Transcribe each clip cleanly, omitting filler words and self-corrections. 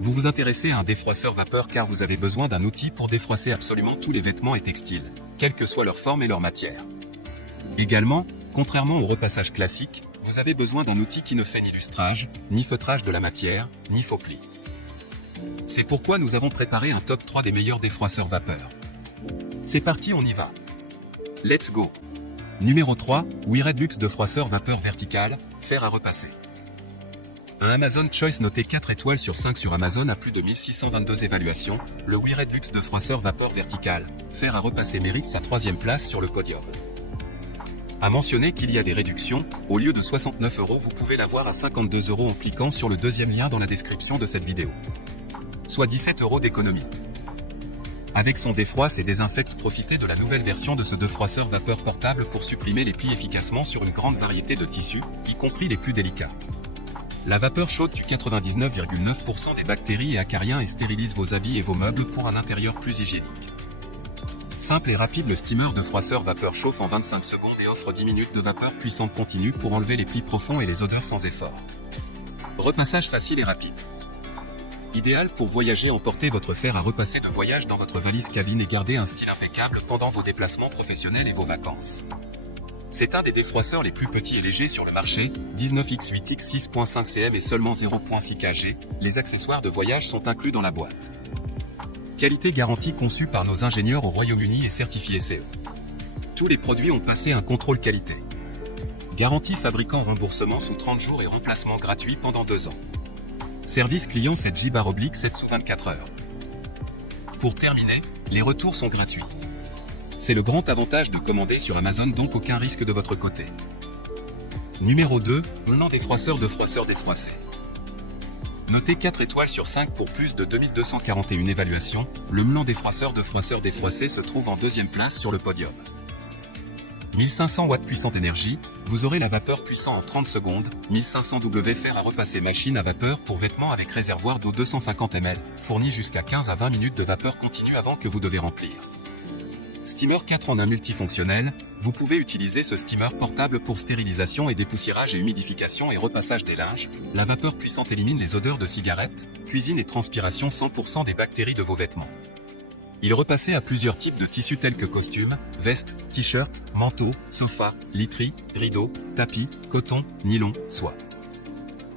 Vous vous intéressez à un défroisseur vapeur car vous avez besoin d'un outil pour défroisser absolument tous les vêtements et textiles, quelle que soit leur forme et leur matière. Également, contrairement au repassage classique, vous avez besoin d'un outil qui ne fait ni lustrage, ni feutrage de la matière, ni faux plis. C'est pourquoi nous avons préparé un top 3 des meilleurs défroisseurs vapeur. C'est parti, on y va. Let's go. Numéro 3, WeRed Luxe Défroisseur vapeur vertical, fer à repasser. Un Amazon Choice noté 4 étoiles sur 5 sur Amazon à plus de 1622 évaluations, le WeRed Luxe Défroisseur vapeur vertical, fer à repasser mérite sa 3e place sur le podium. À mentionner qu'il y a des réductions, au lieu de 69 €, vous pouvez l'avoir à 52 € en cliquant sur le deuxième lien dans la description de cette vidéo. Soit 17 € d'économie. Avec son défroisse et désinfecte, profitez de la nouvelle version de ce défroisseur vapeur portable pour supprimer les plis efficacement sur une grande variété de tissus, y compris les plus délicats. La vapeur chaude tue 99,9% des bactéries et acariens et stérilise vos habits et vos meubles pour un intérieur plus hygiénique. Simple et rapide, le steamer de froisseur vapeur chauffe en 25 secondes et offre 10 minutes de vapeur puissante continue pour enlever les plis profonds et les odeurs sans effort. Repassage facile et rapide. Idéal pour voyager, emportez votre fer à repasser de voyage dans votre valise cabine et gardez un style impeccable pendant vos déplacements professionnels et vos vacances. C'est un des défroisseurs les plus petits et légers sur le marché, 19x8x 6.5 cm et seulement 0.6 kg, les accessoires de voyage sont inclus dans la boîte. Qualité garantie conçue par nos ingénieurs au Royaume-Uni et certifié CE. Tous les produits ont passé un contrôle qualité. Garantie fabricant, remboursement sous 30 jours et remplacement gratuit pendant 2 ans. Service client 7J/7 sous 24 heures. Pour terminer, les retours sont gratuits. C'est le grand avantage de commander sur Amazon, donc aucun risque de votre côté. Numéro 2, Mlan défroisseur de froisseur défroissé. Noté 4 étoiles sur 5 pour plus de 2241 évaluations, le Mlan défroisseur de froisseur défroissé se trouve en 2e place sur le podium. 1500 watts puissante énergie, vous aurez la vapeur puissant en 30 secondes, 1500 W fer à repasser machine à vapeur pour vêtements avec réservoir d'eau 250 ml, fournit jusqu'à 15 à 20 minutes de vapeur continue avant que vous devez remplir. Steamer 4 en 1 multifonctionnel, vous pouvez utiliser ce steamer portable pour stérilisation et dépoussiérage et humidification et repassage des linges. La vapeur puissante élimine les odeurs de cigarettes, cuisine et transpiration 100% des bactéries de vos vêtements. Il repassait à plusieurs types de tissus tels que costumes, vestes, t-shirts, manteaux, sofas, literie, rideaux, tapis, coton, nylon, soie.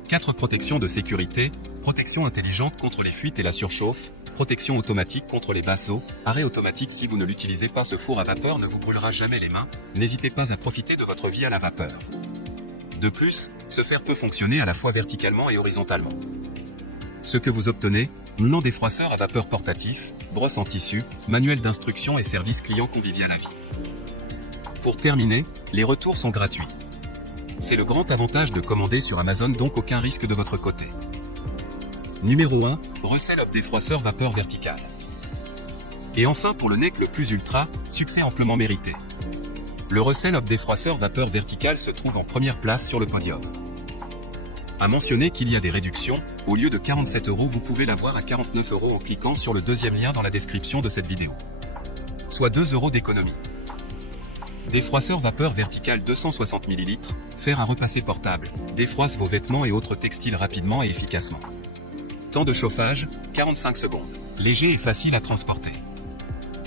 4 protections de sécurité, protection intelligente contre les fuites et la surchauffe, protection automatique contre les basses eaux, arrêt automatique si vous ne l'utilisez pas, ce four à vapeur ne vous brûlera jamais les mains, n'hésitez pas à profiter de votre vie à la vapeur. De plus, ce fer peut fonctionner à la fois verticalement et horizontalement. Ce que vous obtenez, Mlan défroisseur à vapeur portatif, brosse en tissu, manuel d'instruction et service client convivial à vie. Pour terminer, les retours sont gratuits. C'est le grand avantage de commander sur Amazon, donc aucun risque de votre côté. Numéro 1, Russell Up défroisseur vapeur vertical. Et enfin pour le NEC le plus ultra, succès amplement mérité. Le Russell Up défroisseur vapeur vertical se trouve en première place sur le podium. À mentionner qu'il y a des réductions, au lieu de 47 €, vous pouvez l'avoir à 49 € en cliquant sur le deuxième lien dans la description de cette vidéo. Soit 2 € d'économie. Défroisseur vapeur vertical 260 ml, fer à repasser portable, défroisse vos vêtements et autres textiles rapidement et efficacement. Temps de chauffage, 45 secondes. Léger et facile à transporter.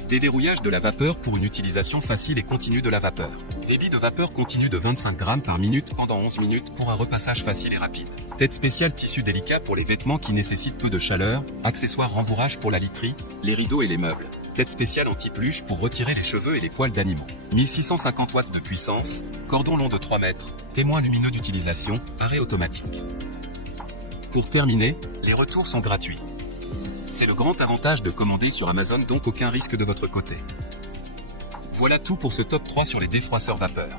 Déverrouillage de la vapeur pour une utilisation facile et continue de la vapeur. Débit de vapeur continu de 25 grammes par minute pendant 11 minutes pour un repassage facile et rapide. Tête spéciale tissu délicat pour les vêtements qui nécessitent peu de chaleur. Accessoires rembourrage pour la literie, les rideaux et les meubles. Tête spéciale anti-pluche pour retirer les cheveux et les poils d'animaux. 1650 watts de puissance. Cordon long de 3 mètres. Témoin lumineux d'utilisation. Arrêt automatique. Pour terminer, les retours sont gratuits. C'est le grand avantage de commander sur Amazon, donc aucun risque de votre côté. Voilà tout pour ce top 3 sur les défroisseurs vapeur.